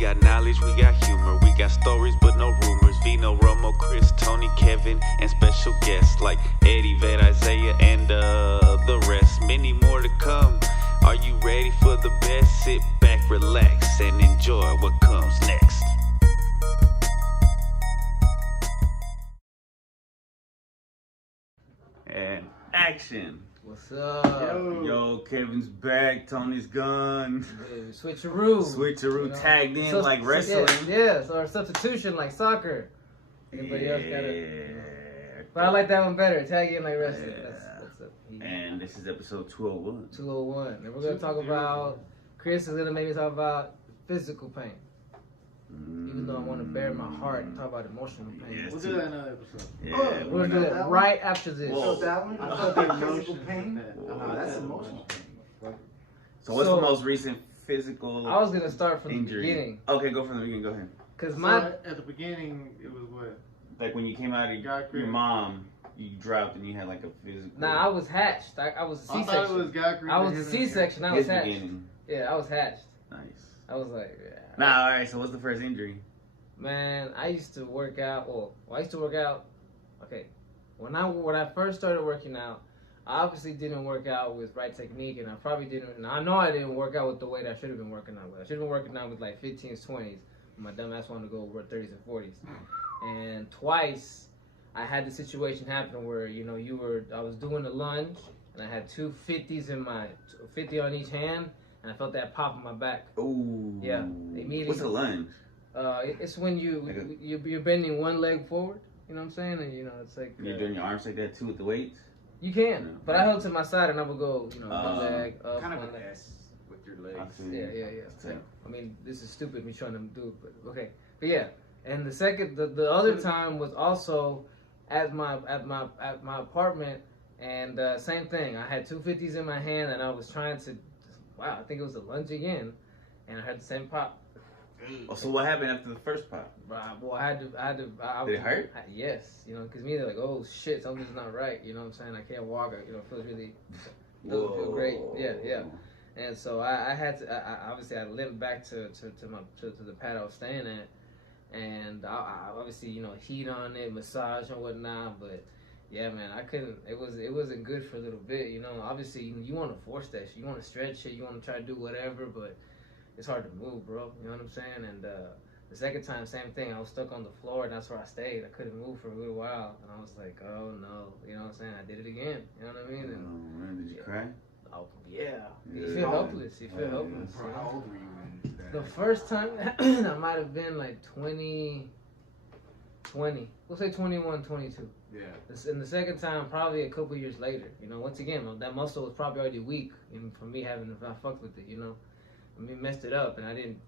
got knowledge, we got humor, we got stories but no rumors. Vino, Romo, Chris, Toney, Kevin, and special guests like Eddie, Vet, Isaiah, and the rest. Many more to come. Are you ready for the best? Sit back, relax, and enjoy what comes next. And action. What's up? Yo, Kevin's back. Toney's gone. Dude, switcheroo. Tagged in like wrestling. Yeah, or substitution like soccer. Everybody else got it. But I like that one better. Tag in like wrestling. That's up. And this is episode 201. 201. And we're going to talk about, Chris is going to make me talk about physical pain. Even though I want to bare my heart and talk about emotional pain. We'll do that in another episode. Yeah, we're going to do that right after this. Oh, that one? I thought that physical pain? No, that's emotional pain. So what's the most recent physical I was going to start from injury? the beginning. Okay, go from the beginning. Go ahead. Because at the beginning, it was what? Like when you came out of your mom, you dropped and you had like a physical... Nah, I was hatched. I was a C-section. I thought it was I was a C-section. I was hatched. Beginning. Yeah, I was hatched. Nice. I was like, yeah. Nah, alright, so what's the first injury? Man, I used to work out. Okay, when I first started working out, I obviously didn't work out with right technique, and I probably didn't. And I know I didn't work out with the weight I should have been working out with. I should have been working out with like 15s, 20s. My dumb ass wanted to go over 30s and 40s. And twice, I had the situation happen where I was doing a lunge, and I had two 50s in my 50 on each hand, and I felt that pop in my back. Ooh. Yeah. Immediately. What's a lunge? It's when you're bending one leg forward. You know what I'm saying? And it's like you're doing your arms like that too with the weights. You can, but I held to my side and I would go, one leg up, kind of one leg. with your legs. Yeah. I mean, this is stupid me trying to do it, but okay. But yeah, and the other time was also at my apartment, and same thing. I had two 50s in my hand and I was trying to, I think it was a lunge again, and I had the same pop. Oh, so what happened after the first pop? Well, I had to. Did it hurt? Yes, because me, they're like, oh shit, something's not right. You know what I'm saying? I can't walk. It feels really, doesn't feel great. Yeah. And so I had to. Obviously, I limped back to the pad I was staying at, and I obviously heat on it, massage and whatnot. But yeah, man, I couldn't. It wasn't good for a little bit. Obviously, you want to force that shit. You want to stretch it. You want to try to do whatever, but it's hard to move, bro. You know what I'm saying? And the second time, same thing. I was stuck on the floor, and that's where I stayed. I couldn't move for a little while, and I was like, oh no. You know what I'm saying? I did it again. You know what I mean? And, oh man, did you cry? Oh yeah. You feel helpless. Helpless. How old were you when the first time? I might have been like 20. We'll say 21, 22. Yeah. And the second time, probably a couple years later. Once again, that muscle was probably already weak, from me having I fucked with it. I messed it up, and I didn't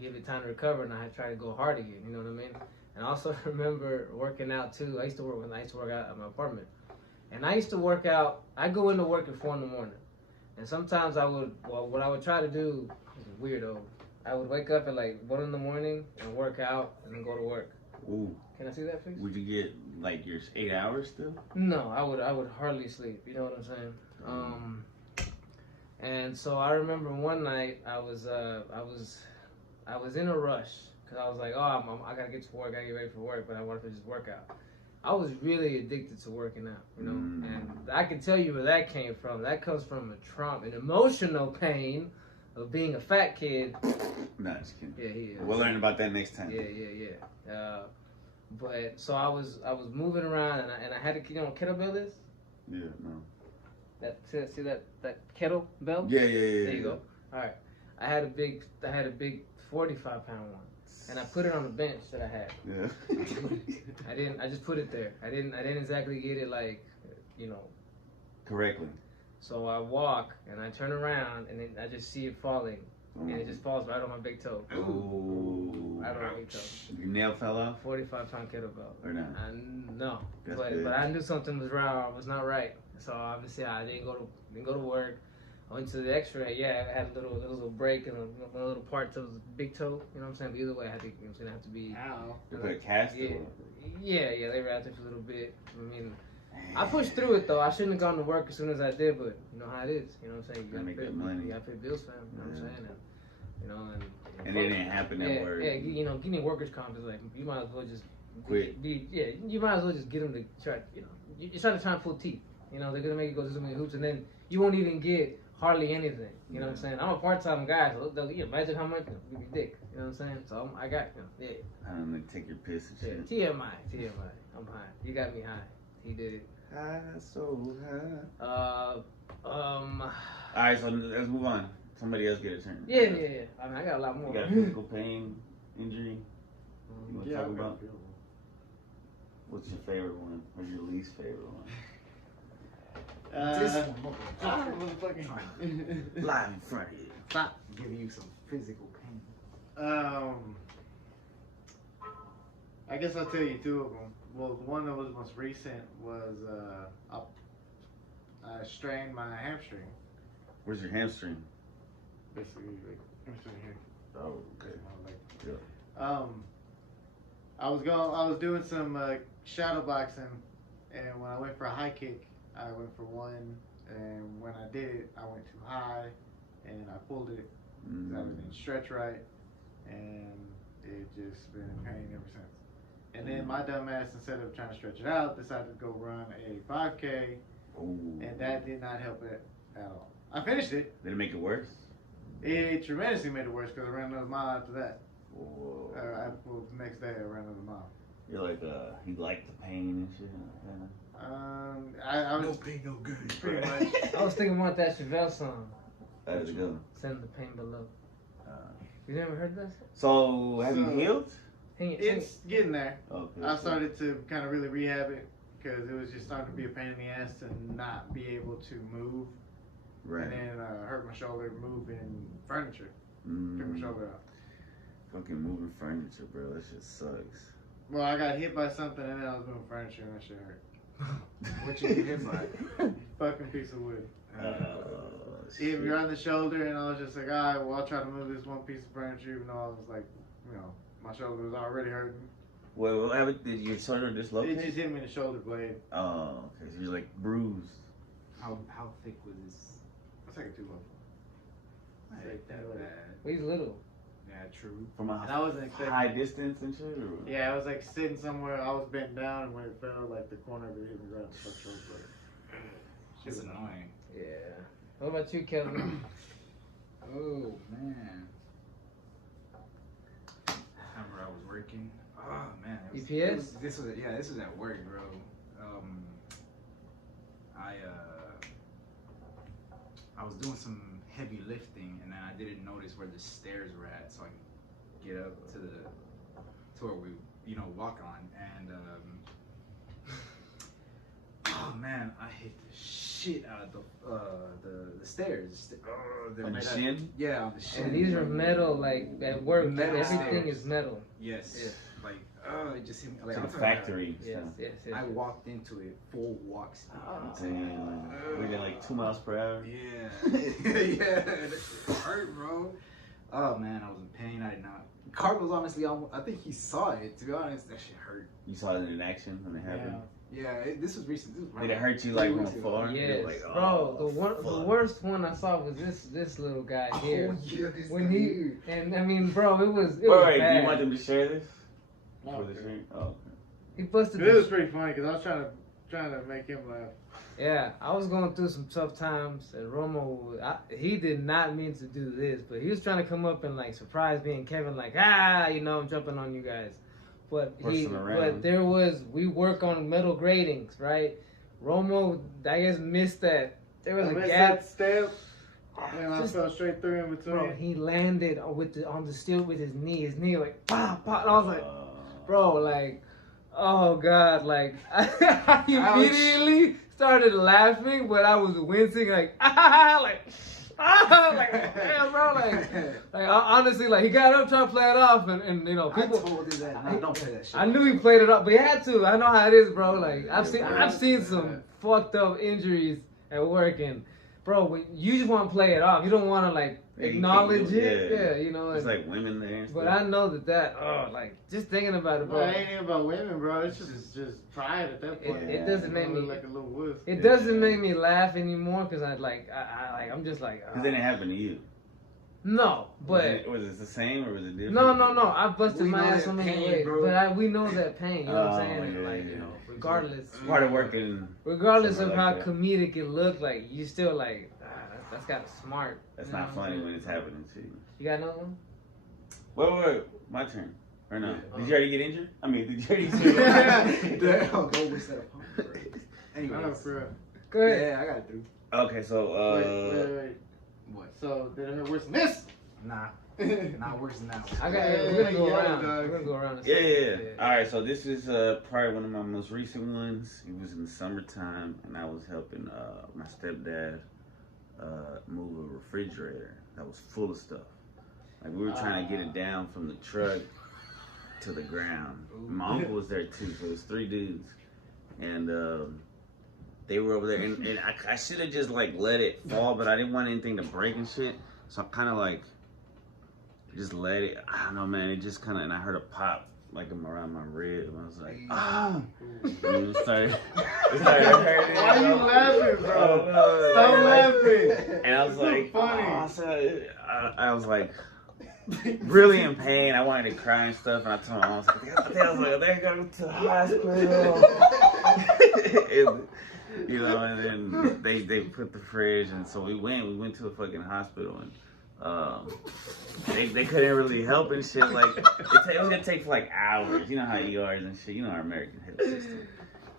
give it time to recover, and I had tried to go hard again. You know what I mean? And I also remember working out too. I used to work out at my apartment, and I used to work out. I go into work at 4 in the morning, and sometimes what I would try to do is weirdo. I would wake up at like 1 in the morning and work out, and then go to work. Ooh. Can I see that, please? Would you get like your 8 hours still? No, I would hardly sleep. You know what I'm saying? And so I remember one night I was in a rush because I was like, I gotta get to work, I gotta get ready for work, but I wanted to just work out. I was really addicted to working out, and I can tell you where that came from. That comes from a trauma, an emotional pain of being a fat kid. No, just kidding. Yeah, he is. We'll learn about that next time. Yeah. But so I was moving around, and I had to, kettlebell is? Yeah, no. See that kettlebell? Yeah. There you go. All right. I had a big 45-pound one, and I put it on the bench that I had. Yeah. I just put it there. I didn't exactly get it like, correctly. So I walk and I turn around and then I just see it falling, and it just falls right on my big toe. Ooh. Right on my big toe. Your nail fell off? 45-pound kettlebell. Or not? No. But I knew something was wrong. Was not right. So obviously I didn't go to work. I went to the X-ray. Yeah, I had a little break and a little part to the big toe. You know what I'm saying? But either way, I think it's gonna have to be. Ow. You put a cast? Yeah. They wrapped it for a little bit. I mean, I pushed through it though. I shouldn't have gone to work as soon as I did, but you know how it is. You know what I'm saying? You gotta pay bills, fam. You know what I'm saying? And fuck. it didn't happen at work. Yeah, you know, getting workers' comp is like, you might as well just Quit. You might as well just get them to try, you know, you're trying to try and pull teeth. You know, they're going to make you go through so many hoops, and then you won't even get hardly anything. You know what I'm saying? I'm a part-time guy, so imagine how much you be dick. You know what I'm saying? So I got, you know, yeah. I'm gonna take your piss and shit. Yeah, TMI. I'm high. You got me high. He did it. High, so high. Alright, so let's move on. Somebody else get a turn. Yeah. I mean, I got a lot more. You got physical pain, injury? You want to talk about? What's your favorite one? Or your least favorite one? This one. Live in front of you. Stop giving you some physical pain. I guess I'll tell you two of them. Well, the one that was most recent was I strained my hamstring. Where's your hamstring? Basically, like hamstring here. Oh, okay. Yeah. I was doing some shadow boxing, and when I went for a high kick, I went for one, and when I did it, I went too high, and I pulled it. I didn't stretch right, and it just been in pain ever since. And then my dumb ass, instead of trying to stretch it out, decided to go run a 5K, and that did not help it at all. I finished it. Did it make it worse? It tremendously made it worse because I ran another mile after that. Whoa. Well, the next day I ran another mile. You're like, you like the pain and shit? I was no pain, no good. pretty much. I was thinking about that Chevelle song. How did it go? Send the pain below. You never heard that? So, have you healed? It's getting there. Okay. I started to kind of really rehab it because it was just starting to be a pain in the ass to not be able to move. Right. And then I hurt my shoulder moving furniture. Took my shoulder out. Fucking moving furniture, bro. That shit sucks. Well, I got hit by something and then I was moving furniture and that shit hurt. What you get hit by? Fucking piece of wood. Hit me on the shoulder and I was just like, alright, well, I'll try to move this one piece of furniture even though I was like, you know, my shoulder was already hurting. Wait, what happened? Did your shoulder dislocate? It just hit me in the shoulder blade. Oh, okay. So you're like bruised. How thick was this? I'll take it too long. Ain't that bad. Well, he's little. Yeah, true. From a And I wasn't expecting high distance and shit? Or what? Yeah, I was like sitting somewhere, I was bent down, and when it fell, like the corner of it hit me right in the fuck shoulder blade. It's annoying. Yeah. What about you, Kevin? Oh man. Remember I was working. Oh man. EPS? This was at work, bro. I was doing some heavy lifting, and then I didn't notice where the stairs were at, so I could get up to where we, walk on. And oh man, I hit the shit out of the stairs. On the shin? Yeah, on the shin. And these are metal, like at work. Metal everything stairs. is metal. Yes. Yeah. Like, it just hit me. Like, To I'm the talking about- factory. Yes. I walked into it full walk speed. Damn. We did like 2 miles per hour. Yeah. Yeah. That shit hurt, bro. Oh man, I was in pain. I did not. Carlos, honestly, I think he saw it. To be honest, that shit hurt. You saw it in action when it happened? Yeah, this was recent. This was Did it hurt you like from afar? Yes, Like, bro. oh, The worst one I saw was this little guy here. Yeah, this When guy he here. and I mean, bro, it was Wait, bad. do you want them to share this? No. For the stream? Oh, okay. He busted. It was pretty funny because I was trying to make him laugh. Yeah, I was going through some tough times, and Romo, he did not mean to do this, but he was trying to come up and like surprise me and Kevin, like, I'm jumping on you guys. But we work on metal gratings, right? Romo, I guess, missed that. There was a gap. That step, and I fell straight through in between. Bro, he landed on the steel with his knee. His knee like pop, pop. And I was like, bro, like, oh god, like I immediately started laughing, but I was wincing, like damn, bro, like honestly, like he got up trying to play it off, and people. I told him that. No, don't play that shit. I knew he played it off, but he had to. I know how it is, bro. Like I've seen some fucked up injuries at work, and bro, when you just want to play it off. You don't want to like acknowledge it. Yeah, It's like women there. And but stuff. I know that. Like just thinking about it, bro. Well, it ain't even about women, bro. It's just pride at that point. It doesn't make me look like a little wuss. It doesn't make me laugh anymore because I'm just like. Because it didn't happen to you. No, but was it the same or was it different? no. I busted We my know ass that so many pain, ways, bro. but we know that pain. You know what I'm Oh, saying? yeah, Like yeah. you know, regardless, It's part of working. regardless of somewhere how like that. comedic it looked, like you still like that's kind of smart. That's you know not what I'm funny saying? when it's happening to you. You got another one? Wait, my turn. Or no? Yeah. Did you already get injured? I mean, did you already? I'll go with that. Anyways. For real. Go ahead. Yeah, I got it through. Okay, so Wait. What? So did it hurt worse than this? Nah, not worse than that. I got. Yeah, We're gonna go yeah, around. dog. We're gonna go around. yeah. All right, so this is probably one of my most recent ones. It was in the summertime, and I was helping my stepdad move a refrigerator that was full of stuff. Like we were trying to get it down from the truck to the ground. My uncle was there too, so it was 3 dudes, and they were over there, and I should have just like let it fall, but I didn't want anything to break and shit, so I kind of like just let it. I don't know, man. It just kind of, and I heard a pop like around my rib, and I was like, ah. And it started hurting. Why you laughing, bro? Oh, Stop no. laughing. And I was like, funny. oh, so I was like really in pain. I wanted to cry and stuff, and I told my mom, I was like, they gotta go to the hospital. You know, and then they put the fridge, and so we went to a fucking hospital, and they couldn't really help and shit. Like it was gonna take for like hours. You know how ERs and shit. You know our American health system.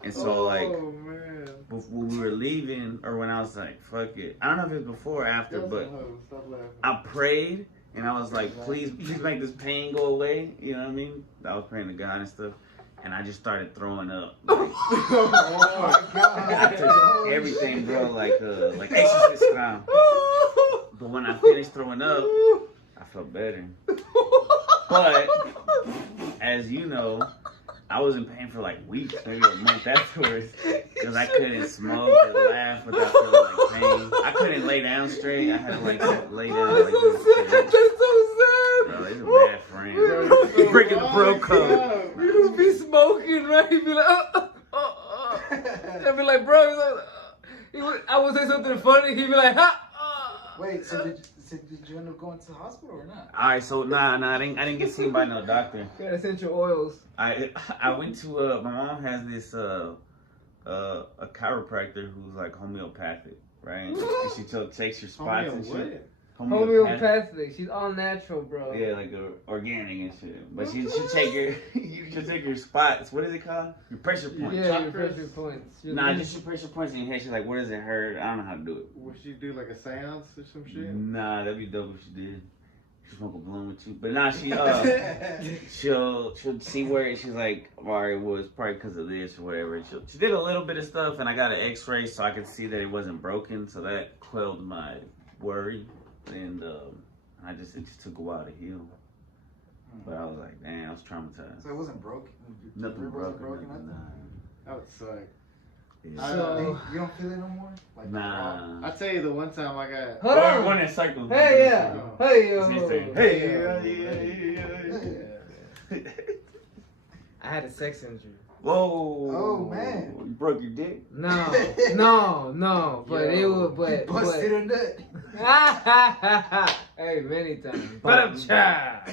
And so like man. when we were leaving, or when I was like, fuck it. I don't know if it was before or after, but Stop laughing. I prayed and I was like, please make this pain go away. You know what I mean? I was praying to God and stuff. And I just started throwing up. Like, Oh my god. I took everything, bro, like exorcist style. But when I finished throwing up, I felt better. But as you know, I was in pain for like weeks, maybe a month afterwards, because I couldn't smoke or laugh without feeling like pain. I couldn't lay down straight. I had to like lay down like this. That's so sad. Bro, he's a bad friend. Bro. He's breaking the bro code. You just be smoking, right? He'd be like, I'd be like, bro, he's like, I would say something funny. He'd be like, Wait, so did you end up going to the hospital or not? All right, so nah, I didn't get seen by no doctor. Got essential oils. I went to my mom has this a chiropractor who's like homeopathic, right? And she takes your spots and shit. Homeopathic. She's all natural, bro. Yeah, like organic and shit. But she'll take your spots. What is it called? Your pressure points. Yeah, your pressure points. Nah, just your pressure points in your head. She's like, where does it hurt? I don't know how to do it. Would she do like a seance or some shit? Nah, that'd be dope if she did. She smoke a blunt with you. But nah, she'll see where she's like, alright, well, it's probably because of this or whatever. She did a little bit of stuff, and I got an x-ray so I could see that it wasn't broken, so that quelled my worry. And it just took a while to heal. But I was like, damn, I was traumatized. So it wasn't broken? Nothing broken. Nothing? That would suck. Yeah. So, You don't feel it no more? Like, Nah. I tell you the one time I got. hold on. One in circles. Hey, yeah. Hey, yo. It's his turn. Hey, yeah. I had a sex injury. Whoa. Oh, man. You broke your dick? No. But it was, but. busted a nut. Hey, many times. But I'm child.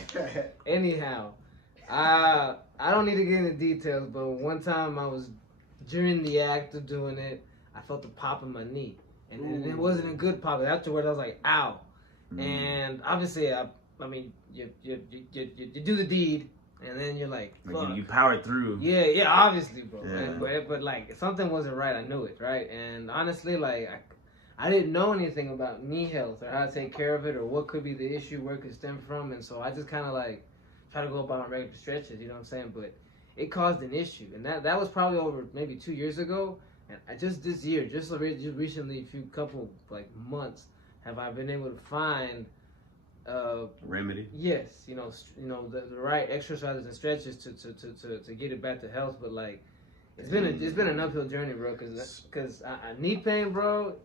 Anyhow, I don't need to get into details, but one time I was during the act of doing it, I felt a pop in my knee, and it wasn't a good pop. Afterwards, I was like, "Ow!" And obviously, I mean, you do the deed, and then you're like, fuck. You powered through. Yeah, obviously, bro. Yeah. But like something wasn't right. I knew it, right? And honestly, like I didn't know anything about knee health or how to take care of it or what could be the issue, where it could stem from, and so I just kind of like try to go about regular stretches. You know what I'm saying? But it caused an issue, and that was probably over maybe 2 years ago. And I just this year, just recently, couple months, have I been able to find remedy. Yes, the right exercises and stretches to get it back to health. But like, it's been an uphill journey, bro. Cause knee pain, bro,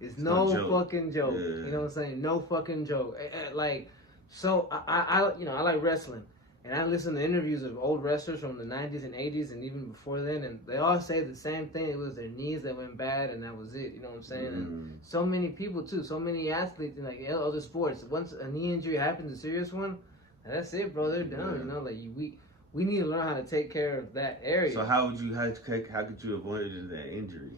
is no fucking joke. Yeah. You know what I'm saying? No fucking joke. Like, so I like wrestling, And I listen to interviews of old wrestlers from the 90s and 80s and even before then, and they all say the same thing. It was their knees that went bad, and that was it. You know what I'm saying? And so many people too, so many athletes in like other sports. Once a knee injury happens, a serious one, that's it, bro. They're done. You know, like we need to learn how to take care of that area. So how could you avoid that injury?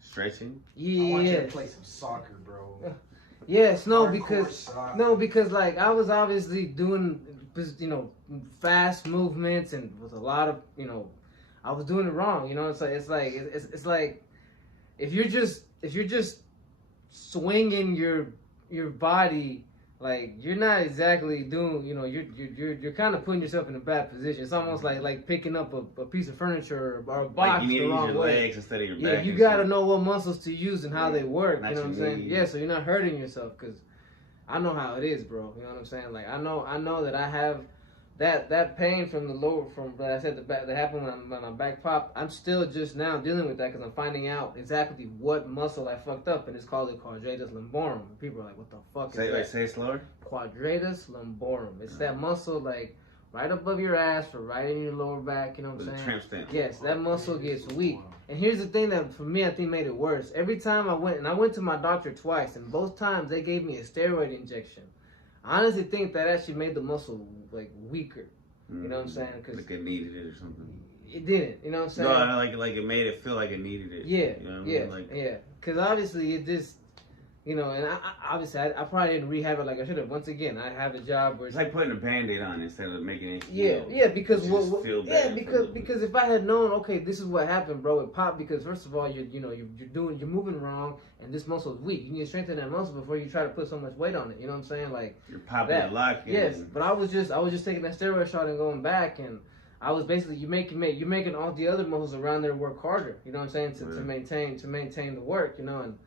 Stretching? Yeah. I want you to play some soccer, bro. Yes, Hardcore because like I was obviously doing, fast movements and with a lot of, I was doing it wrong. You know, it's like if you're just swinging your body, like you're not exactly doing, you're kind of putting yourself in a bad position. It's almost like picking up a piece of furniture or a box Like you need the to use wrong your way. legs instead of your Yeah, back. you gotta know what muscles to use and how they work. Not You know what I'm your saying? knees. Yeah, so you're not hurting yourself, because I know how it is, bro. You know what I'm saying? Like I know that I have that pain from the lower, from that I said the back that happened when my back popped. I'm still just now dealing with that because I'm finding out exactly what muscle I fucked up, and it's called the quadratus lumborum. People are like, "What the fuck is that?" Say it slower. Quadratus lumborum. It's that muscle like right above your ass, or right in your lower back. You know what I'm With a saying? tramp stamp. Yes, that muscle gets weak. And here's the thing that for me I think made it worse. Every time I went to my doctor twice, and both times they gave me a steroid injection. I honestly think that actually made the muscle like weaker. You know what I'm saying? Cause like it needed it or something. it didn't. You know what I'm saying? No, like it made it feel like it needed it. Yeah, You know what I mean? Like, yeah. Because obviously it just, and I probably didn't rehab it like I should have. Once again, I have a job where it's like putting a Band-Aid on instead of making it Yeah, heal. because You just feel bad because if I had known, okay, this is what happened, bro, it popped because first of all, you're moving wrong, and this muscle is weak. You need to strengthen that muscle before you try to put so much weight on it. You know what I'm saying? Like You're popping that. a lock. Yes, but I was just taking that steroid shot and going back, and I was basically you're making all the other muscles around there work harder. You know what I'm saying? To maintain the work. You know, and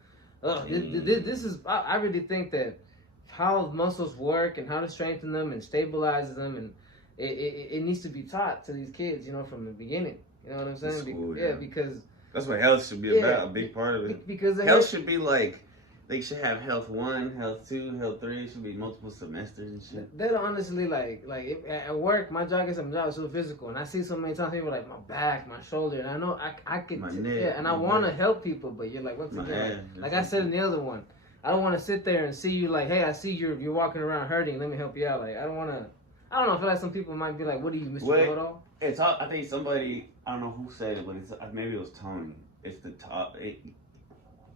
this is I really think that how muscles work and how to strengthen them and stabilize them, and it needs to be taught to these kids, from the beginning. You know what I'm saying? School, because that's what health should be about. A big part of it. Because health should be like they should have health 1, health 2, health 3. It should be multiple semesters and shit. They don't honestly at work. My job is so physical, and I see so many times people like my back, my shoulder, and I know I could My neck, and I want to help people, but you're like once again, like I said in the other one, I don't want to sit there and see you like, hey, I see you're walking around hurting. Let me help you out. Like I don't want to. I don't know. I feel like some people might be like, "What are you, Mr. Know-it-all?" I think somebody, I don't know who said it, but maybe it was Toney. It's the top.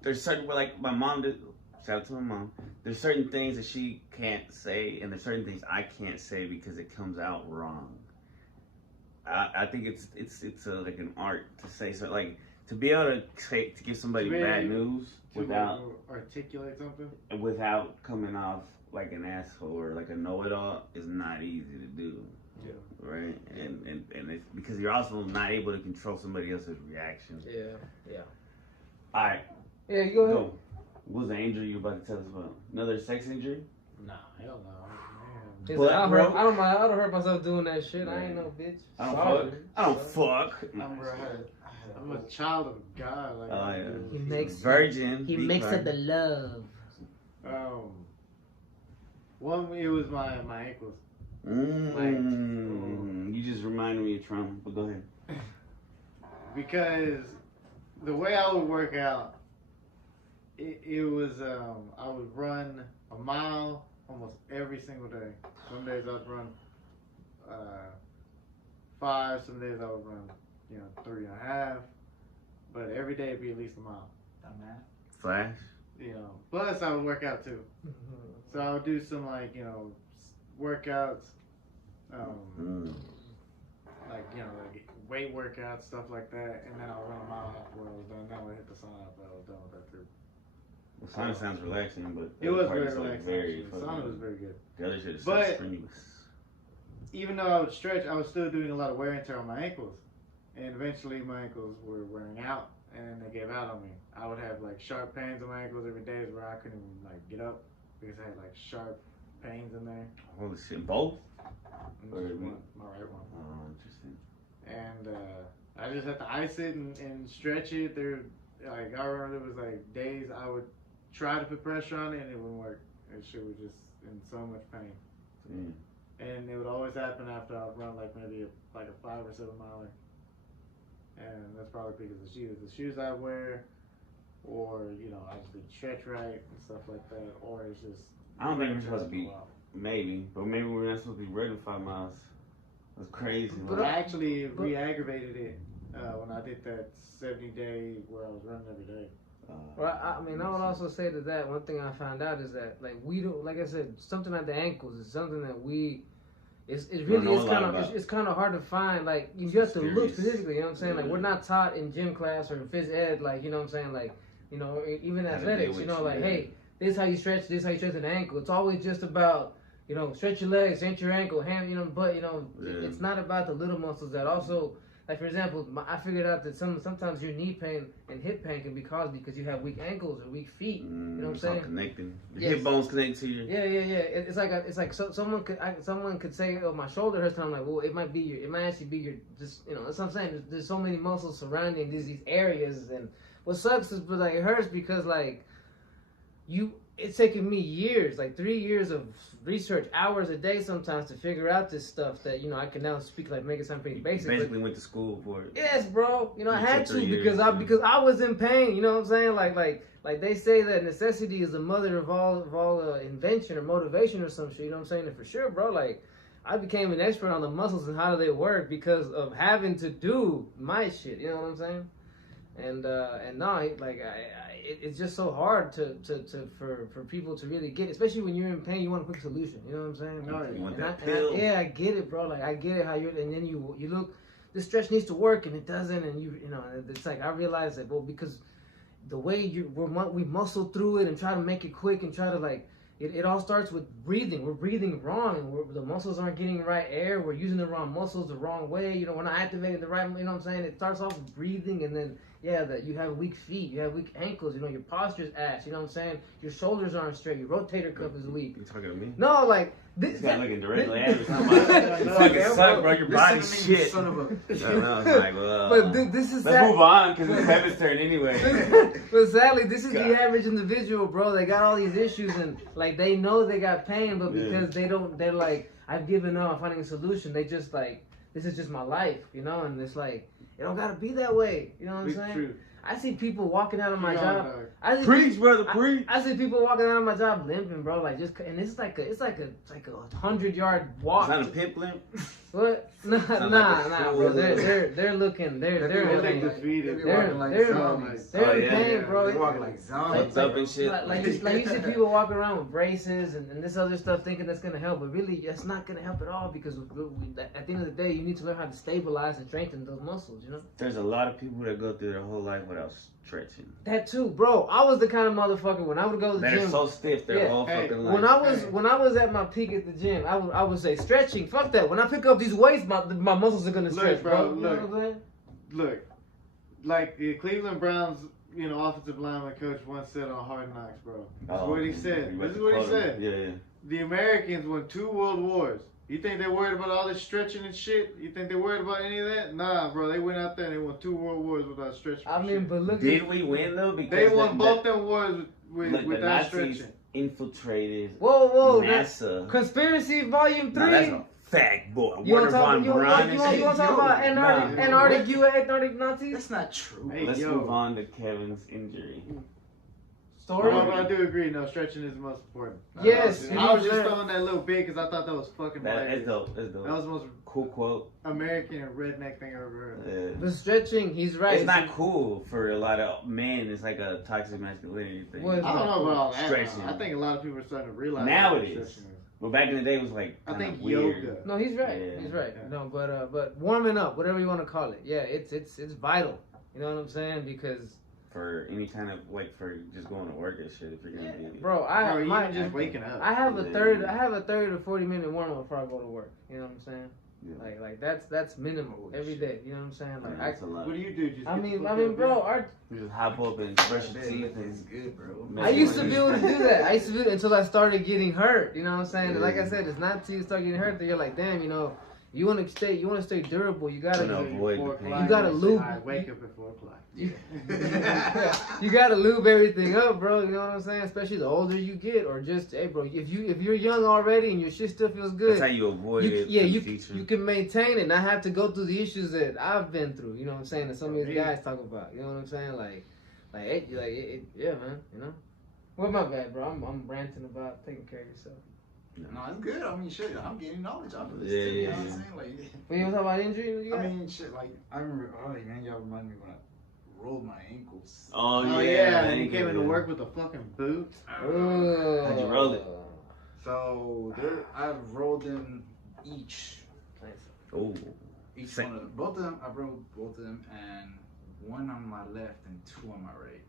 There's certain, like my mom did. Shout out to my mom. There's certain things that she can't say, and there's certain things I can't say because it comes out wrong. I think it's like an art to say so, like to be able to give somebody bad news without articulate something, without coming off like an asshole or like a know-it-all is not easy to do. Yeah. Right. And it's because you're also not able to control somebody else's reaction. Yeah. All right. Yeah, you go ahead. Go. What was the injury you about to tell us about? Another sex injury? Nah, hell no. But, I don't hurt myself doing that shit. I ain't no bitch. I don't fuck. I'm a child of God. Like, oh yeah. He makes virgin. He makes it the love. One, it was my ankles. You just reminded me of Trump. But go ahead. Because the way I would work out, it was I would run a mile almost every single day. Some days I'd run 5. Some days I would run 3.5. But every day it'd be at least a mile. Flash. Plus I would work out too. So I would do some workouts, like weight workouts, stuff like that, and then I'll run a mile after I was done. Then I would hit the sauna after I was done with that too. Well, sauna sounds relaxing, but it was very relaxing. Sauna was very good. The other shit is so strenuous. Even though I would stretch, I was still doing a lot of wear and tear on my ankles, and eventually my ankles were wearing out, and they gave out on me. I would have sharp pains on my ankles every day, where I couldn't even get up because I had sharp pains in there. Holy shit, both? My right one. Oh, interesting. And I just had to ice it and stretch it. I remember there was days I would try to put pressure on it and it wouldn't work. And shit was just in so much pain. And it would always always happen after I run like maybe a 5 or 7 miler, and that's probably because of the shoes I wear, or I just didn't stretch right and stuff like that, or it's just. I don't think we're supposed to be. Maybe we're not supposed to be running 5 miles. That's crazy. But I actually re-aggravated it when I did that 70-day where I was running every day. Well, I mean, I would also say to that, one thing I found out is that, like, we don't, like I said, something like the ankles is something that it's kind of hard to find. Like, you have to look specifically, you know what I'm saying? Like, we're not taught in gym class or phys ed, like, you know what I'm saying? Like, even athletics, like, hey, this is how you stretch, an ankle. It's always just about, stretch your legs, stretch your ankle, hand, but, it's not about the little muscles that also, like, for example, I figured out that sometimes your knee pain and hip pain can be caused because you have weak ankles or weak feet. You know what I'm saying? Connecting. Your hip bones connect to your. Yeah. It's like someone could say, "Oh, my shoulder hurts," and I'm like, "Well, it might actually be your just that's what I'm saying. There's so many muscles surrounding these areas, and what sucks is, but like, it hurts because like it's taken me years, like 3 years of research, hours a day sometimes, to figure out this stuff that, I can now speak, like, make it sound pretty basic. You basically went to school for it. Yes, bro. I had to because I was in pain, you know what I'm saying? Like they say that necessity is the mother of all invention or motivation or some shit, you know what I'm saying? And for sure, bro, like, I became an expert on the muscles and how they work because of having to do my shit, you know what I'm saying? And no, like it's just so hard for people to really get it, especially when you're in pain. You want a quick solution. You know what I'm saying? No, you want that pill. pill. I get it, bro. Like, I get it how you, and then you look, this stretch needs to work and it doesn't, and it's like I realize that, well, because the way we muscle through it and try to make it quick and try to like. It all starts with breathing. We're breathing wrong, and the muscles aren't getting the right air. We're using the wrong muscles the wrong way. We're not activating the right. You know what I'm saying? It starts off with breathing, and then that you have weak feet, you have weak ankles. Your posture's ass. You know what I'm saying? Your shoulders aren't straight. Your rotator cuff is weak. You talking to me? No, like this guy looking directly at me. You fucking suck, bro. Your body's shit. Son of a. I was like, well, but this is. Let's move on because it's heaven's turn anyway. But sadly, this is the average individual, bro. They got all these issues and like they know they got pain, but because they're like, I've given up on finding a solution. They just like, this is just my life, and it's like, it don't gotta be that way. You know what I'm saying? True. I see people walking out of my job. Preach, brother, preach. I see people walking out of my job limping, bro. Like and it's like a 100-yard walk. It's not a pimp limp. What? Nah, bro. They're looking. They're in pain, bro. They're walking like zombies. Like you see people walking around with braces and this other stuff, thinking that's gonna help, but really that's not gonna help at all because at the end of the day, you need to learn how to stabilize and strengthen those muscles. There's a lot of people that go through their whole life without stretching. That too, bro. I was the kind of motherfucker when I would go to the gym. They're so stiff their whole fucking life. When I was at my peak at the gym, I would say stretching. Fuck that. When I pick up these weights, my muscles are gonna stretch, bro. You know what I'm saying? Look, like the Cleveland Browns, offensive lineman coach once said on Hard Knocks, bro. This is what he said. This is what he said. Yeah. The Americans won 2 world wars. You think they're worried about all this stretching and shit? You think they're worried about any of that? Nah, bro. They went out there and they won 2 world wars without stretching. I mean, but look. Did we win though? Because they won both them wars without stretching. Infiltrated. Whoa! NASA. Conspiracy Volume 3. Now that's a fact, boy. You want to talk about Antarctic Nazis? That's not true. Hey, Let's move on to Kevin's injury. Story. Well, I do agree. No, stretching is the most important. Yes. I was just throwing that little bit because I thought that was fucking hilarious. That's dope. That's dope. That was the most cool quote. American and redneck thing I've ever heard. The stretching, he's right. It's not cool for a lot of men. It's like a toxic masculinity thing. I don't know about all that. Stretching. I think a lot of people are starting to realize now it is. But back in the day, it was like I think weird. yoga. No, he's right. Yeah. He's right. Yeah. No, but warming up, whatever you want to call it. Yeah, it's vital. You know what I'm saying? Because for any kind of for just going to work and shit, if you're gonna be bro, even just waking up. I have a 30 to 40-minute warm up before I go to work. You know what I'm saying? Yeah. Like that's minimum every day. You know what I'm saying? Like that's a lot. What do you do? Just I mean, bro, you just hop up and brush your teeth. It's good, bro. I used to be able to do that. I used to do it until I started getting hurt. You know what I'm saying? Yeah. Like I said, it's not until you start getting hurt that you're like, damn, You want to stay durable. You gotta avoid the pain. You gotta lube. I wake up at 4 o'clock. You gotta lube everything up, bro. You know what I'm saying? Especially the older you get, or just, hey, bro, if you're young already and your shit still feels good, That's how you avoid it. Yeah, for the you future. can maintain it, and not have to go through the issues that I've been through. You know what I'm saying? That some of these guys talk about. You know what I'm saying? Yeah, man. You know. Well, my bad, bro. I'm ranting about taking care of yourself. No, it's good. I mean, shit, I'm getting knowledge out of this. Yeah, too, you yeah, know what I'm yeah. saying? Like, But you want to talk about injury? I mean, shit, like, I remember, man, y'all remind me when I rolled my ankles. Oh yeah, when you came into work with a fucking boot. How'd you roll it? So, I've rolled them each. Oh. Each one of them. Both of them, I rolled both of them, and one on my left and two on my right.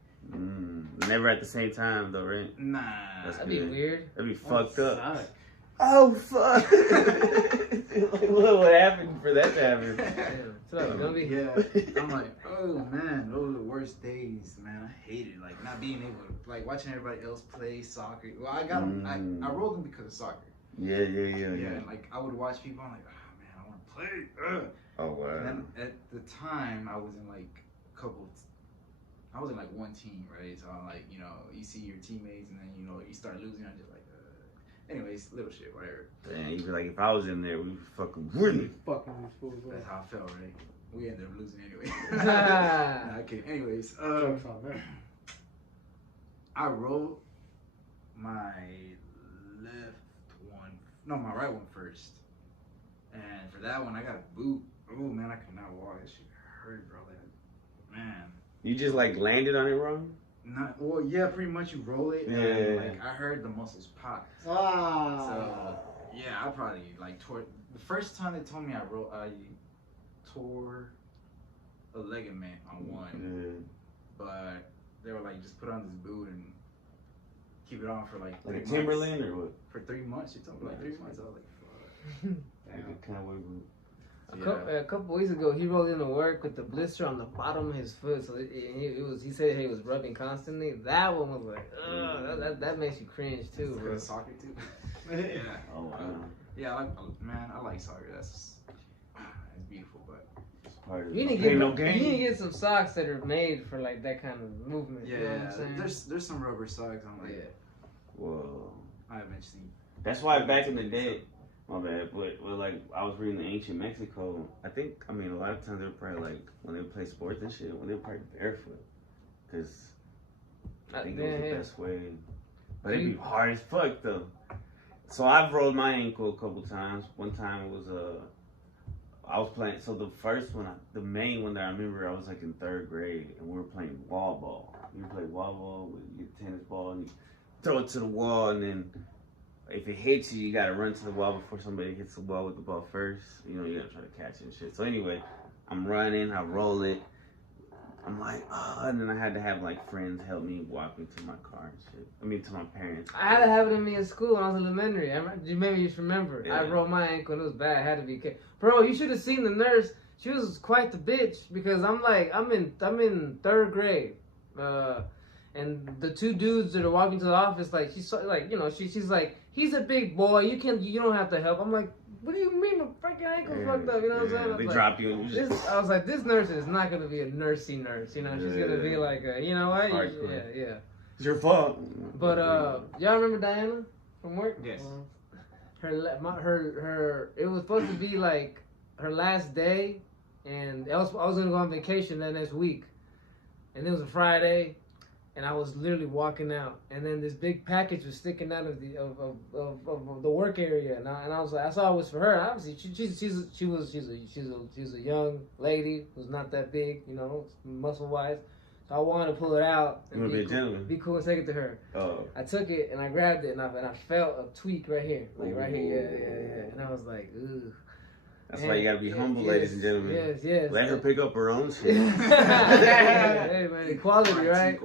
Never at the same time, though, right? Nah. That'd be weird. That'd be fucked up. Suck. Oh, fuck. Like, what happened for that to happen? Yeah, I'm like, oh man, those are the worst days, man. I hate it. Like, not being able to, like, watching everybody else play soccer. Well, I got them, I rolled them because of soccer. Yeah. And, like, I would watch people, I'm like, oh man, I want to play. Oh, wow. And then at the time, I was in, like, I was in, like, one team, right? So, I'm like, you know, you see your teammates, and then, you know, you start losing, I'm just like, anyways, little shit, whatever. Damn, you'd be like, if I was in there, we'd be fucking winning. Fucking these fools. That's how I felt, right? We ended up losing anyway. Nah, okay. Anyways, Jokes on them. I rolled my my right one first. And for that one, I got a boot. Oh, man, I could not walk. That shit hurt, bro. Man. You just, like, landed on it wrong? Well, yeah, pretty much you roll it. Yeah. And, like, I heard the muscles pop. Ah. So, yeah, I probably, like, tore. The first time they told me I tore a ligament on one. But they were like, just put on this boot and keep it on for like 3 months. Timberland or what? For 3 months, you told me like 3 months. I was like, fuck. A couple weeks ago, he rolled into work with the blister on the bottom of his foot. So he said he was rubbing constantly. That one was like, ugh, that makes you cringe too, bro. Soccer too. Yeah. Oh, wow. Yeah, I like soccer. It's beautiful, but you need to get some socks that are made for like that kind of movement. Yeah, you know what I'm saying? there's some rubber socks. I'm like, whoa. I eventually. That's why back in the day. My bad, but like I was reading the ancient Mexico. I mean, a lot of times they were probably like when they play sports and shit, when they were probably barefoot, because I think it was the best way. But it'd be hard as fuck though. So I've rolled my ankle a couple times. One time it was I was playing. So the first one, the main one that I remember, I was like in 3rd grade, and we were playing wall ball. You play wall ball with your tennis ball, and you throw it to the wall, and then. If it hits you, you gotta run to the wall before somebody hits the wall with the ball first. You know, you gotta try to catch it and shit. So anyway, I'm running, I roll it. I'm like, and then I had to have like friends help me walk me to my car and shit. I mean, to my parents. I had to have it in me in school when I was elementary. Maybe you should remember. Yeah. I rolled my ankle and it was bad. I had to be careful. Bro, you should have seen the nurse. She was quite the bitch because I'm in 3rd grade. And the 2 dudes that are walking to the office, like she's like, he's a big boy. You don't have to help. I'm like, what do you mean my freaking ankle fucked up? You know what I'm saying? They like, drop you. And you I was like, this nurse is not gonna be a nursey nurse. You know, she's gonna be like, you know what? Yeah. It's your fault. But y'all remember Diana from work? Yes. Her. It was supposed to be like her last day, and I was gonna go on vacation that next week, and it was a Friday. And I was literally walking out, and then this big package was sticking out of the work area, and I was like, I saw it was for her. And obviously, she's a young lady who's not that big, you know, muscle wise. So I wanted to pull it out and be cool and take it to her. Oh. I took it and I grabbed it and I felt a tweak right here, right here, yeah. And I was like, ooh. That's why you gotta be humble, ladies and gentlemen. Yes. Let her pick up her own shit. Hey man, equality, right?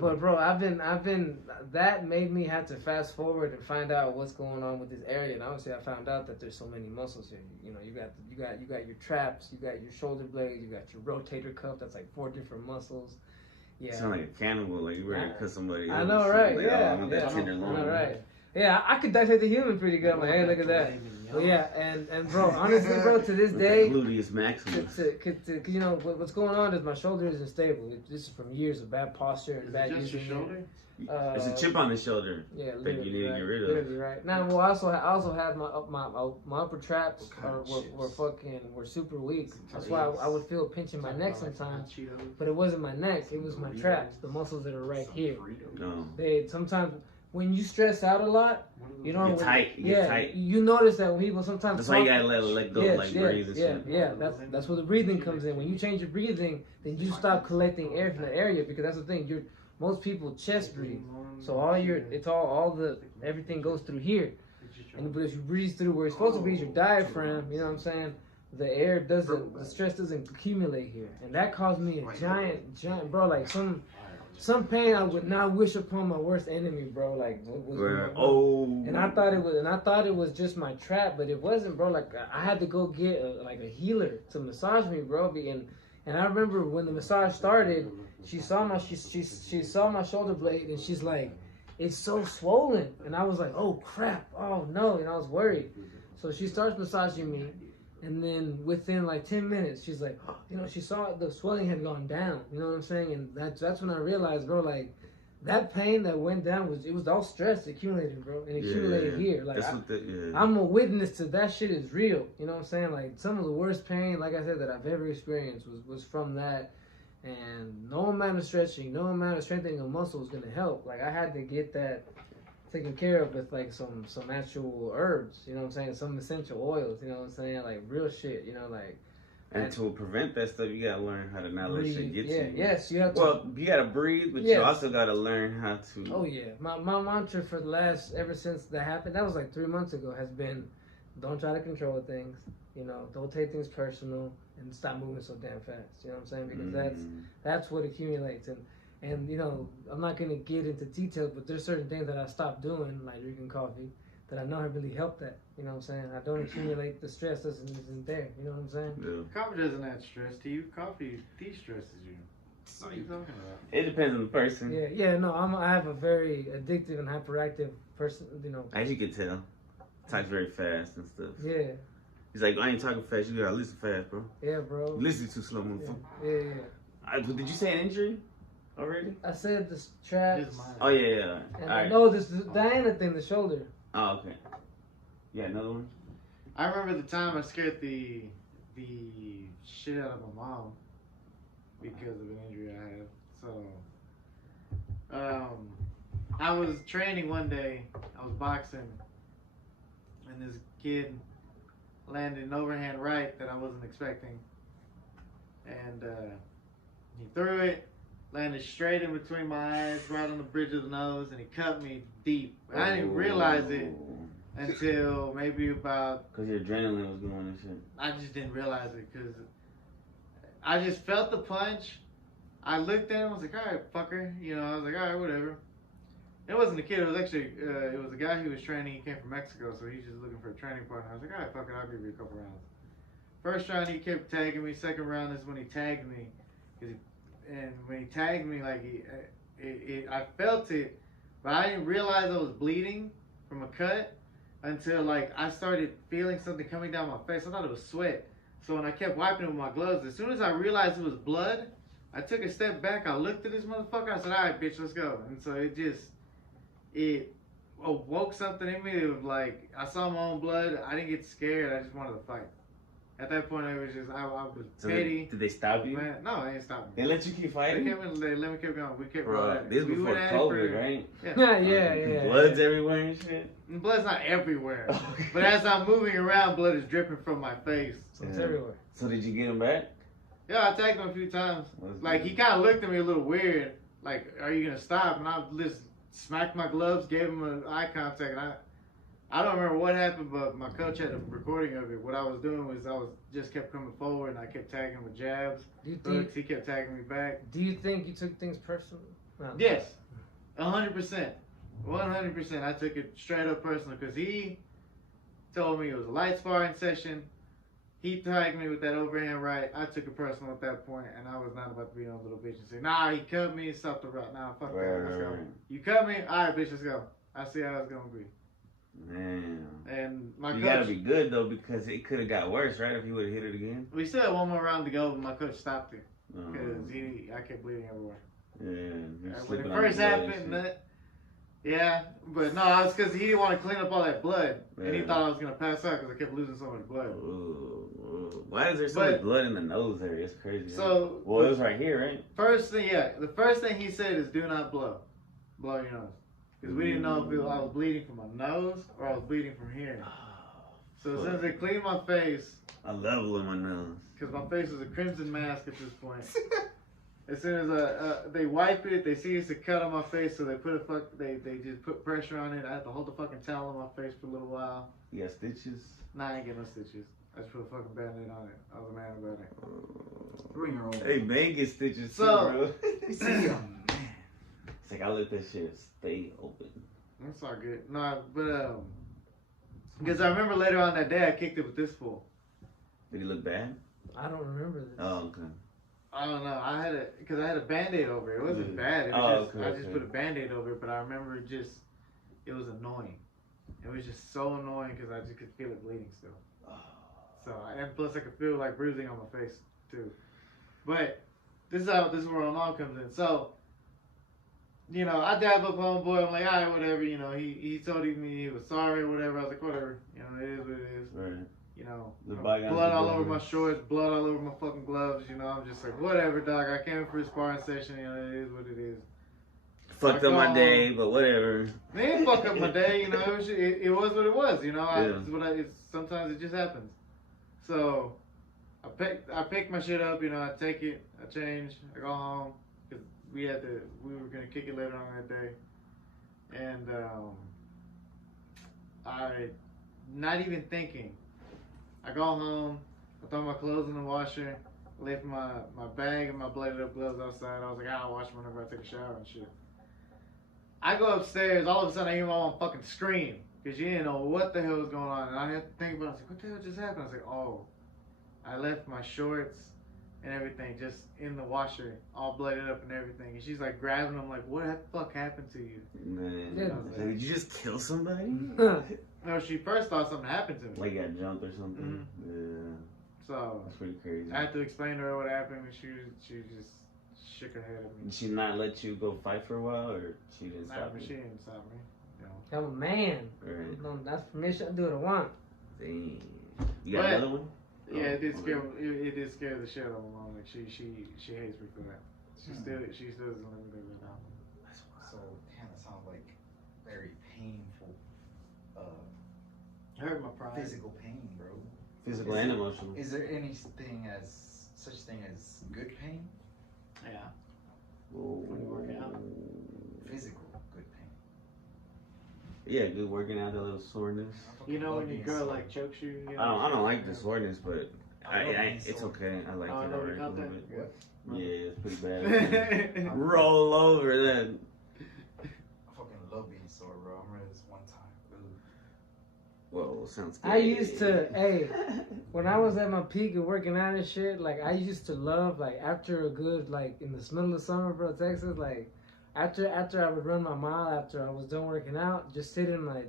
But bro, I've been. That made me have to fast forward and find out what's going on with this area. And obviously, I found out that there's so many muscles here. You know, you got your traps, you got your shoulder blades, you got your rotator cuff. That's like 4 different muscles. Yeah. You sound like a cannibal, like you ready to cut somebody. I know, right? Like, Yeah. I want that tenderloin. I know, right? Yeah, I could dissect the human pretty good. I'm like, hey, look at that. But yeah, and bro, honestly, bro, to this day, gluteus maximus. you know what's going on is my shoulder isn't stable. This is from years of bad posture and bad Just your using. shoulder? It's a chip on the shoulder. Yeah, that you need to get rid of. Literally, right. Now, well, I also had my upper traps were super weak. That's why I would feel pinching my neck sometimes. But it wasn't my neck; it was my traps, the muscles that are right here. No. They sometimes when you stress out a lot, you know, tight. You notice that when people sometimes. That's why you gotta let go, breathe and shit. Yeah. That's where the breathing comes in. When you change your breathing, then you stop collecting air from the area because that's the thing. Most people chest breathe, so everything goes through here. But if you breathe through where it's supposed to be, your diaphragm, you know what I'm saying? The stress doesn't accumulate here, and that caused me a giant, bro. Like some pain I would not wish upon my worst enemy, bro. Like and I thought it was just my trap, but it wasn't, bro. Like I had to go get a healer to massage me, bro. And I remember when the massage started, she saw my shoulder blade, and she's like, "It's so swollen." And I was like, "Oh crap! Oh no!" And I was worried. So she starts massaging me, and then within like 10 minutes, she's like, you know, she saw the swelling had gone down. You know what I'm saying? And that's when I realized, bro, like that pain that went down was all stress accumulated, bro, and accumulated here. Like I'm a witness to that shit is real. You know what I'm saying? Like some of the worst pain, like I said, that I've ever experienced was from that. And no amount of stretching, no amount of strengthening of muscle was gonna help. Like I had to get that taken care of with like some actual herbs. You know what I'm saying? Some essential oils. You know what I'm saying? Like real shit. You know, like. And to prevent that stuff, you gotta learn how to not let shit get to you. Yes, you have to. Well, you gotta breathe, but you also gotta learn how to. Oh yeah, my mantra for ever since that happened, that was like 3 months ago, has been, don't try to control things. You know, don't take things personal, and stop moving so damn fast. You know what I'm saying? Because that's what accumulates. And you know, I'm not gonna get into details, but there's certain things that I stopped doing, like drinking coffee, that I know have really helped that. You know what I'm saying? I don't accumulate the stress that isn't there. You know what I'm saying? Yeah. Coffee doesn't add stress to you. Coffee de-stresses you. What are you talking about? It depends on the person. Yeah. No, I have a very addictive and hyperactive person. You know. As you can tell, talks very fast and stuff. Yeah. He's like, I ain't talking fast. You gotta listen fast, bro. Yeah, bro. Listen too slow, motherfucker. Yeah. Did you say an injury already? I said the traps. Oh yeah. And all right. No, this Diana thing, the shoulder. Oh, okay. Yeah, another one. I remember the time I scared the shit out of my mom because of an injury I had. So, I was training one day. I was boxing, and this kid landed an overhand right that I wasn't expecting, and he threw it, landed straight in between my eyes, right on the bridge of the nose, and he cut me deep. I didn't even realize it until maybe about... Because your adrenaline was going and shit. I just didn't realize it because I just felt the punch. I looked at him, I was like, all right, fucker. You know, I was like, all right, whatever. It wasn't a kid, it was actually, it was a guy who was training. He came from Mexico, so he's just looking for a training partner. I was like, all right, fuck it, I'll give you a couple rounds. First round, he kept tagging me. Second round is when he tagged me. And when he tagged me, like, I felt it, but I didn't realize I was bleeding from a cut until, like, I started feeling something coming down my face. I thought it was sweat. So when I kept wiping it with my gloves, as soon as I realized it was blood, I took a step back. I looked at this motherfucker. I said, all right, bitch, let's go. And so it awoke something in me. It was like, I saw my own blood. I didn't get scared. I just wanted to fight. At that point, it was just, I was petty. Did they stop you? Man, no, they didn't stop me. They let you keep fighting? They let me keep going. We kept going. This was before COVID, right? Yeah. Blood's everywhere and shit? Blood's not everywhere. But as I'm moving around, blood is dripping from my face. So it's everywhere. So did you get him back? Yeah, I tagged him a few times. Like, he kind of looked at me a little weird. Like, are you going to stop? And I just smacked my gloves, gave him an eye contact. And I don't remember what happened, but my coach had a recording of it. What I was doing was I just kept coming forward, and I kept tagging him with jabs. He kept tagging me back. Do you think you took things personally? No. Yes, 100%. 100%. I took it straight up personal because he told me it was a light sparring session. He tagged me with that overhand right. I took it personal at that point, and I was not about to be on a little bitch and say, nah, he cut me, stop the route. Nah, fuck that, let's go. You cut me? All right, bitch, let's go. I see how it's going to be. Man. And my You coach, gotta be good though, because it could have got worse, right? If he would have hit it again. we still had one more round to go, but my coach stopped it because Oh. I kept bleeding everywhere. Yeah. When it first happened, yeah, but no, it's because he didn't want to clean up all that blood, and he thought I was gonna pass out because I kept losing so much blood. Ooh. Why is there so much blood in the nose area? It's crazy. So, well, it was right here, right? The first thing he said is do not blow your nose, because we didn't know if I was bleeding from my nose or I was bleeding from here. So as soon as they cleaned my face, I love blowing my nose because my face was a crimson mask at this point. As soon as they wipe it, they see it's a cut on my face, so they just put pressure on it. I had to hold the fucking towel on my face for a little while. You got stitches? Nah, I ain't get no stitches. I just put a fucking band-aid on it. I was a man about it. Bring your own. Hey, man, get stitches too, So- bro. See, man. It's like I let that shit stay open. That's all good. No, but because I remember later on that day I kicked it with this fool. Did he look bad? I don't remember this. Oh, okay. I don't know. I had a band-aid over it. It wasn't bad. It was I just put a band-aid over it, but I remember it was annoying. It was just so annoying because I just could feel it bleeding still. So and plus I could feel like bruising on my face too. But this is where my mom comes in. So, you know, I dab up homeboy. I'm like, all right, whatever. You know, he told me he was sorry or whatever. I was like, whatever. You know, it is what it is. Right. You know, The blood all over my shorts, blood all over my fucking gloves. You know, I'm just like, whatever, dog. I came for a sparring session. You know, it is what it is. Fucked up my day, but whatever. They didn't fuck up my day. You know, it was what it was. You know, sometimes it just happens. So I pick my shit up. You know, I take it, I change, I go home because we were gonna kick it later on that day, and I, not even thinking. I go home, I throw my clothes in the washer, left my bag and my bladed up gloves outside. I was like, I'll wash them whenever I take a shower and shit. I go upstairs, all of a sudden I hear my mom fucking scream, because she didn't know what the hell was going on. And I had to think about it. I was like, what the hell just happened? I was like, oh, I left my shorts and everything just in the washer, all bladed up and everything. And she's like grabbing them, like, what the fuck happened to you? Man, Yeah. did you just kill somebody? No, she first thought something happened to me. Like you got jumped or something? Yeah. So That's pretty crazy. I had to explain to her what happened, and she just shook her head at me. Did she not let you go fight for a while, or she didn't stop She you? didn't stop me. You know. I'm a man. Right. No, that's permission. I do what I want. Dang. You got But- another one? Yeah, it did Oh, scare. okay. It did scare the shit out of my mom. Like she hates me for that. She still doesn't let me live it now. So, damn, that sounds like very painful. It hurt my pride. Physical pain, bro. Physical Is and it- emotional. Is there such thing as good pain? Yeah. Whoa. When you work out. Physical good pain. Yeah, good working out, that little soreness. You know when your girl like chokes you. You know, I don't like the soreness, but I love being it's sore. okay. I like Oh, it no, you alright a got little that? bit. What? Yeah, it's pretty bad. I Roll over then. I fucking love being sore, bro. I'm ready this one time. Whoa, sounds good. I used to, hey, when I was at my peak of working out and shit, like I used to love, like after a good, like in the middle of summer, bro, Texas, like after I would run my mile after I was done working out, just sit in my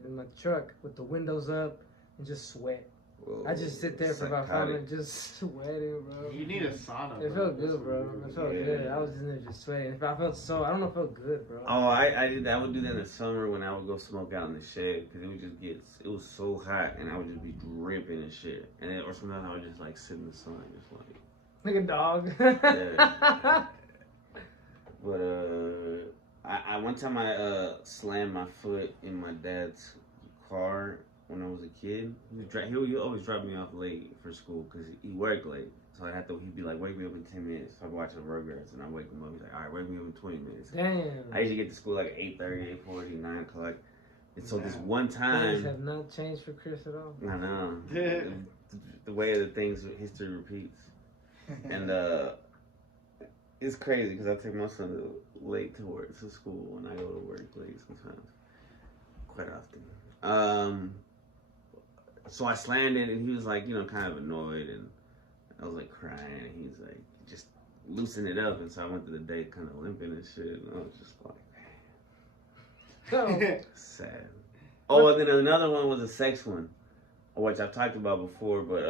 truck with the windows up and just sweat. Whoa, I just sit there for about 5 psychotic. minutes, just sweating, bro. You need a sauna. It bro. felt good, bro. It felt Yeah. good. I was in there just sweating. If I felt so, I don't know if it felt good, bro. Oh, I did. I would do that in the summer when I would go smoke out in the shed because it would just get. It was so hot and I would just be dripping and shit. And then, or sometimes I would just like sit in the sun, just like. Like a dog. Yeah. But I one time I slammed my foot in my dad's car when I was a kid. He would always drop me off late for school because he worked late. So he'd be like, wake me up in 10 minutes. So I'd watch the Rugrats and I'd wake him up. He's like, all right, wake me up in 20 minutes. Damn. I usually get to school like 8:30, 8:40, 9 o'clock. And so this one Things time, have not changed for Chris at all. I know, the way of the things, history repeats. And it's crazy because I take my son late to school and I go to work late sometimes, quite often. So I slammed it and he was like, kind of annoyed and I was like crying and he's like, just loosen it up. And so I went to the day kind of limping and shit and I was just like, So, sad. Oh, and then another one was a sex one, which I've talked about before, but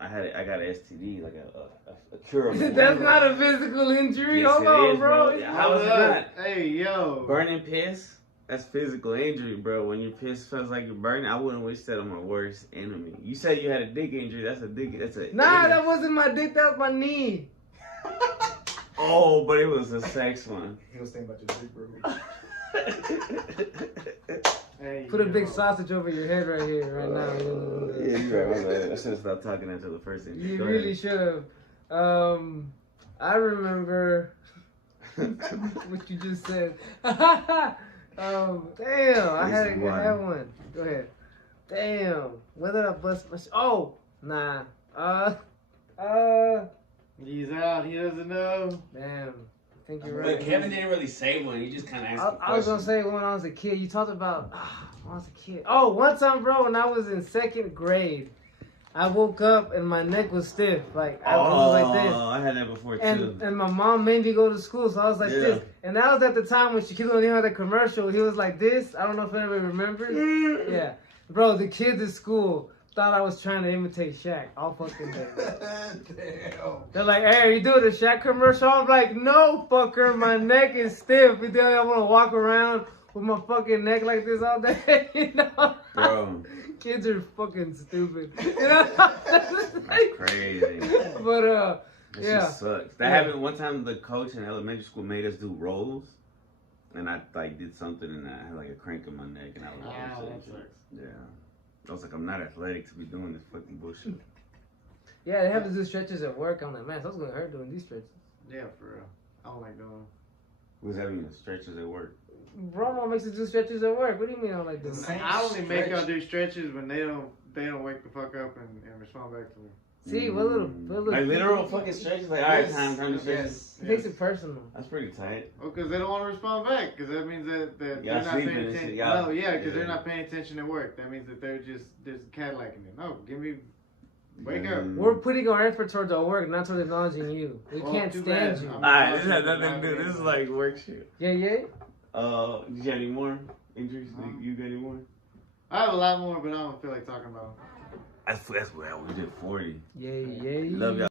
I got an STD, like a curable one. That's not a physical injury. Yes, Hold it on, is, bro. How is it not? Hey, yo. Burning piss? That's physical injury, bro. When your piss feels like you're burning, I wouldn't wish that on my worst enemy. You said you had a dick injury. That's a. Nah, that wasn't my dick. That was my knee. Oh, but it was a sex one. He was thinking about your dick, bro. Hey, Put a big sausage over your head right here, right now. Yeah, you're right. My bad. I should have stopped talking until the first injury. You Go really ahead. should have. I remember what you just said. Damn, I had one. Go ahead. Damn, when did I bust my? Oh, nah. He's out. He doesn't know. Damn. I think you're But right. Kevin didn't really say one. He just kind of asked. I was gonna say when I was a kid. You talked about when I was a kid. Oh, one time, bro, when I was in 2nd grade, I woke up and my neck was stiff. Like I was like this. I had that before too. And my mom made me go to school, so I was like Yeah. this. And that was at the time when Shaquille O'Neal had that commercial. He was like this. I don't know if anybody remembers. Yeah, bro. The kids at school thought I was trying to imitate Shaq all fucking day. Damn. They're like, "Hey, are you doing a Shaq commercial?" I'm like, "No, fucker. My neck is stiff. You think I want to walk around with my fucking neck like this all day?" You know? Bro. Kids are fucking stupid. You know? That's crazy. But That yeah. shit sucks. That happened one time. The coach in elementary school made us do rolls, and I like did something, and I had like a crank in my neck, and I was that sucks. yeah. I was like, I'm not athletic to be doing this fucking bullshit. Yeah, they have to do stretches at work. I'm like, man, that's gonna hurt doing these stretches. Yeah, for real. I don't like doing. What does that mean? Stretches at work? Romo makes us do stretches at work. What do you mean I don't like doing that? I only make y'all do stretches when they don't wake the fuck up and respond back to me. See, what little Like literal fucking stretches? Like, alright, time to stretches. He takes it personal. That's pretty tight. Well, because they don't want to respond back. Because that means that Y'all they're not sleeping paying and shit, attention. y'all- No, yeah, because yeah. they're not paying attention at work. That means that they're just Cadillacing it. No, give me, wake up. We're putting our effort towards our work, not towards acknowledging you. We Well, can't too stand bad. you. Alright, this has nothing to do. This is like work shit. Yeah, yeah. Did you have any more injuries? You got any more? I have a lot more, but I don't feel like talking about them. That's well, we did 40. Yeah, yeah. Love y'all.